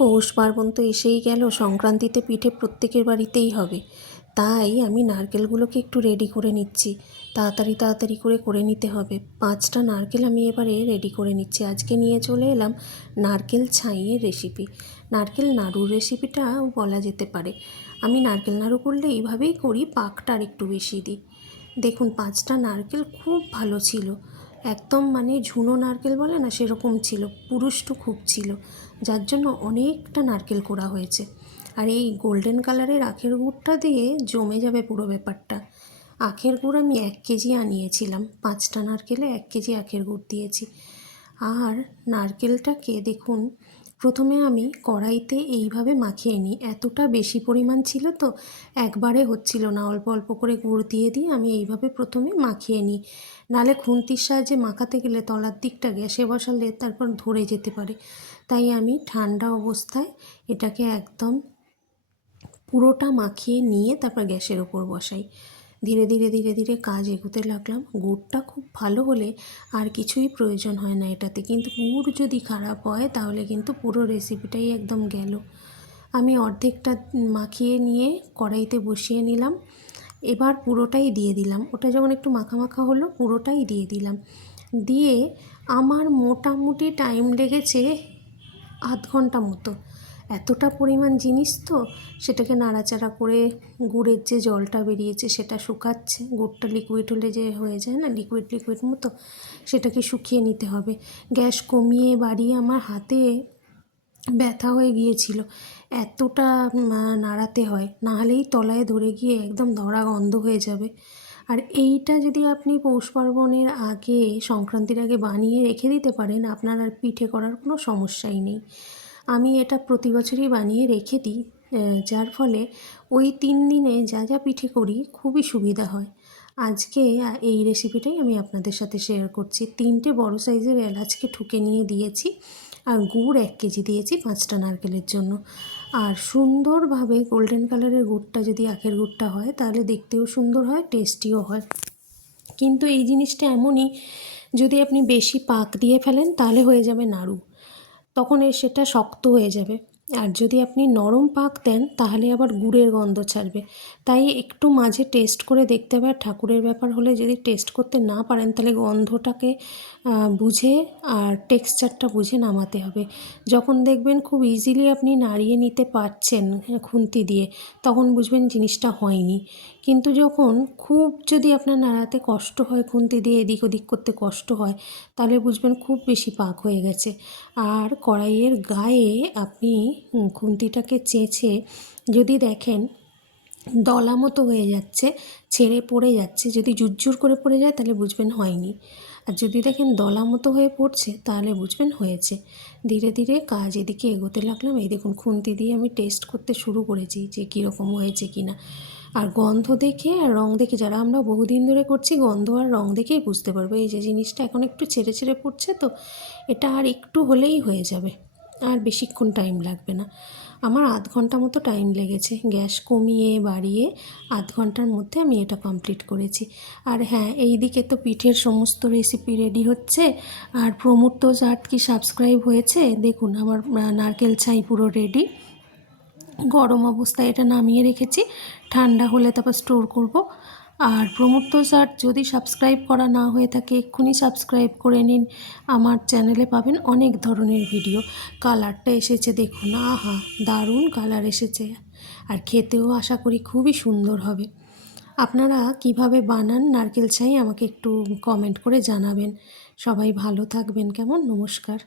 পৌষ পার্বণ তো এসেই গেল। সংক্রান্তিতে পিঠে প্রত্যেকের বাড়িতেই হবে। তাই আমি নারকেলগুলোকে একটু রেডি করে নিচ্ছি। তাড়াতাড়ি করে নিতে হবে। 5টা নারকেল আমি এবারে রেডি করে নিচ্ছি। আজকে নিয়ে চলে এলাম নারকেল ছাইয়ের রেসিপি। নারকেল নাড়ুর রেসিপিটাও বলা যেতে পারে। আমি নারকেল নাড়ু করলে এইভাবেই করি, পাকটা আর একটু বেশি দিই। দেখুন 5টা নারকেল খুব ভালো ছিল, একদম মানে ঝুনো নারকেল বলে না সেরকম ছিল, পুরুষ্টু খুব ছিল, যার জন্য অনেকটা নারকেল কোড়া হয়েছে। আর এই গোল্ডেন কালারের আখের গুড়টা দিয়ে জমে যাবে পুরো ব্যাপারটা। আখের গুড় আমি 1 কেজি আনিয়েছিলাম, 5টা নারকেলে 1 কেজি আখের গুড় দিয়েছি। আর নারকেলটাকে দেখুন প্রথমে আমি কড়াইতে এইভাবে মাখিয়ে নিই। এতটা বেশি পরিমাণ ছিল তো একবারে হচ্ছিল না, অল্প অল্প করে গুড় দিয়ে আমি এইভাবে প্রথমে মাখিয়ে নিই। নালে খুন্তির সাহায্যে মাখাতে গেলে তলার দিকটা গ্যাসে বসালে তারপর ধরে যেতে পারে। তাই আমি ঠান্ডা অবস্থায় এটাকে একদম পুরোটা মাখিয়ে নিয়ে তারপর গ্যাসের ওপর বসাই। ধীরে ধীরে কাজ এগোতে লাগলাম। গুড়টা খুব ভালো হলে আর কিছুই প্রয়োজন হয় না এটাতে, কিন্তু গুড় যদি খারাপ হয় তাহলে কিন্তু পুরো রেসিপিটাই একদম গেল। আমি অর্ধেকটা মাখিয়ে নিয়ে কড়াইতে বসিয়ে নিলাম। এবার পুরোটাই দিয়ে দিলাম। ওটা যখন একটু মাখা মাখা হলো পুরোটাই দিয়ে দিলাম। দিয়ে আমার মোটামুটি টাইম লেগেছে আধ ঘন্টা মতো। এতটা পরিমাণ জিনিস তো সেটাকে নাড়াচাড়া করে গুড়ের যে জলটা বেরিয়েছে সেটা শুকাচ্ছে। গুড়টা লিকুইড হলে যে হয়ে যায় না লিকুইড মতো, সেটাকে শুকিয়ে নিতে হবে। গ্যাস কমিয়ে বাড়িয়ে আমার হাতে ব্যথা হয়ে গিয়েছিল, এতটা নাড়াতে হয়, নাহলেই তলায় ধরে গিয়ে একদম ধরা গন্ধ হয়ে যাবে। আর এইটা যদি আপনি পৌষ পার্বণের আগে, সংক্রান্তির আগে বানিয়ে রেখে দিতে পারেন, আপনার আর পিঠে করার কোনো সমস্যাই নেই। আমি এটা প্রতি বছরই বানিয়ে রেখে দিই, যার ফলে ওই 3 দিনে যা যা পিঠে করি খুবই সুবিধা হয়। আজকে এই রেসিপিটাই আমি আপনাদের সাথে শেয়ার করছি। 3টে বড় সাইজের এলাচকে ঠুকে নিয়ে দিয়েছি, আর গুড় 1 কেজি দিয়েছি 5টা নারকেলের জন্য। আর সুন্দরভাবে গোল্ডেন কালারের গুড়টা যদি আখের গুড়টা হয় তাহলে দেখতেও সুন্দর হয়, টেস্টিও হয়। কিন্তু এই জিনিসটা এমনই, যদি আপনি বেশি পাক দিয়ে ফেলেন তাহলে হয়ে যাবে নাড়ু, তখন সেটা শক্ত হয়ে যাবে। আর যদি আপনি নরম পাক দেন তাহলে আবার গুড়ের গন্ধ ছাড়বে। তাই একটু মাঝে টেস্ট করে দেখতে হবে। আর ঠাকুরের ব্যাপার হলে যদি টেস্ট করতে না পারেন তাহলে গন্ধটাকে বুঝে আর টেক্সচারটা বুঝে নামাতে হবে। যখন দেখবেন খুব ইজিলি আপনি নাড়িয়ে নিতে পারছেন খুন্তি দিয়ে, তখন বুঝবেন জিনিসটা হয়নি। কিন্তু যখন খুব যদি আপনার নাড়াতে কষ্ট হয়, খুন্তি দিয়ে এদিক ওদিক করতে কষ্ট হয়, তাহলে বুঝবেন খুব বেশি পাক হয়ে গেছে। আর কড়াইয়ের গায়ে আপনি খুন্তিটাকে চেঁচে যদি দেখেন দলা মতো হয়ে যাচ্ছে, ছেড়ে পড়ে যাচ্ছে, যদি জুরজুর করে পড়ে যায় তাহলে বুঝবেন হয়নি। আর যদি দেখেন দলা মতো হয়ে পড়ছে তাহলে বুঝবেন হয়েছে। ধীরে কাজ এদিকে এগোতে লাগলাম। এই দেখুন খুন্তি দিয়ে আমি টেস্ট করতে শুরু করেছি যে কীরকম হয়েছে কি না। আর গন্ধ দেখে আর রং দেখে, যারা আমরা বহুদিন ধরে করছি, গন্ধ আর রং দেখেই বুঝতে পারবো এই যে জিনিসটা এখন একটু ছেড়ে পড়ছে, তো এটা আর একটু হলেই হয়ে যাবে, আর বেশিক্ষণ টাইম লাগবে না। আমার আধ ঘন্টা মতো টাইম লেগেছে, গ্যাস কমিয়ে বাড়িয়ে আধ ঘন্টার মধ্যে আমি এটা কমপ্লিট করেছি। আর হ্যাঁ, এই দিকে তো পিঠের সমস্ত রেসিপি রেডি হচ্ছে। আর প্রমোদ আর্ট কি সাবস্ক্রাইব হয়েছে দেখুন, আমার নারকেল ছাই পুরো রেডি। গরম অবস্থায় এটা নামিয়ে রেখেছি, ঠান্ডা হলে তারপর স্টোর করব। আর প্রমোদ আর্ট যদি সাবস্ক্রাইব করা না হয়ে থাকে এক্ষুনি সাবস্ক্রাইব করে নিন। আমার চ্যানেলে পাবেন অনেক ধরনের ভিডিও। কালারটা এসেছে দেখুন, আহা দারুণ কালার এসেছে। আর খেতেও আশা করি খুবই সুন্দর হবে। আপনারা কিভাবে বানান নারকেল ছাই আমাকে একটু কমেন্ট করে জানাবেন। সবাই ভালো থাকবেন, কেমন? নমস্কার।